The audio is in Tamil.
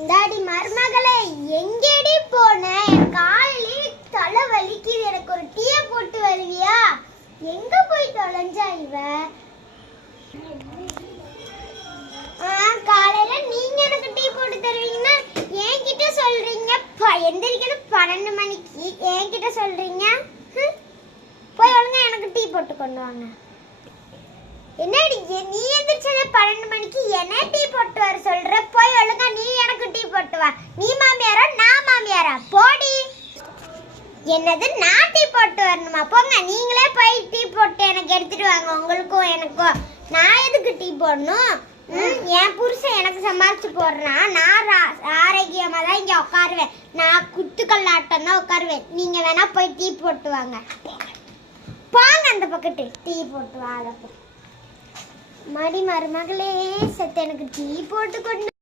இந்தாடி மருமகளே, எங்கேடி போன? காலையிலே தலை வலிக்குது, எனக்கு ஒரு டீயை போட்டு வருவியா? எங்க போய் தொலைஞ்சா இவ? காலையில நீங்க எனக்கு டீ போட்டு தருவீங்கன்னா என்கிட்ட சொல்றீங்க. எந்திரிக்கணும் 12 மணிக்கு என்கிட்ட சொல்றீங்க. போய் ஒழுங்கா எனக்கு டீ போட்டு கொண்டு வாங்க. என்னடி நீ எந்திரிச்சத 12 மணிக்கு என்ன டீ போட்டு வர சொல்ற? போய் ஒழுங்கா நீ எனக்கு டீ போட்டு வா. நீ மாமியாரா நான் மாமியாரா? போடி. என்னது நான் டீ போட்டு வரணுமா? போங்க, நீங்களே போய் டீ போட்டு எனக்கு எடுத்துட்டு வாங்க. உங்களுக்கும் எனக்கும் நான் எதுக்கு டீ போடணும்? என் புருஷன் எனக்கு சமாளிச்சு போடுறான். நான் ஆரோக்கியமா தான் இங்க உட்காருவேன். நான் குத்துக்கல்லாட்டம் தான் உட்காருவேன். நீங்க வேணா போய் டீ போட்டு வாங்க. போங்க அந்த பக்கத்து டீ போட்டு வாங்க. மடி மருமகளே, செத்து எனக்கு டீ போட்டு கொண்டு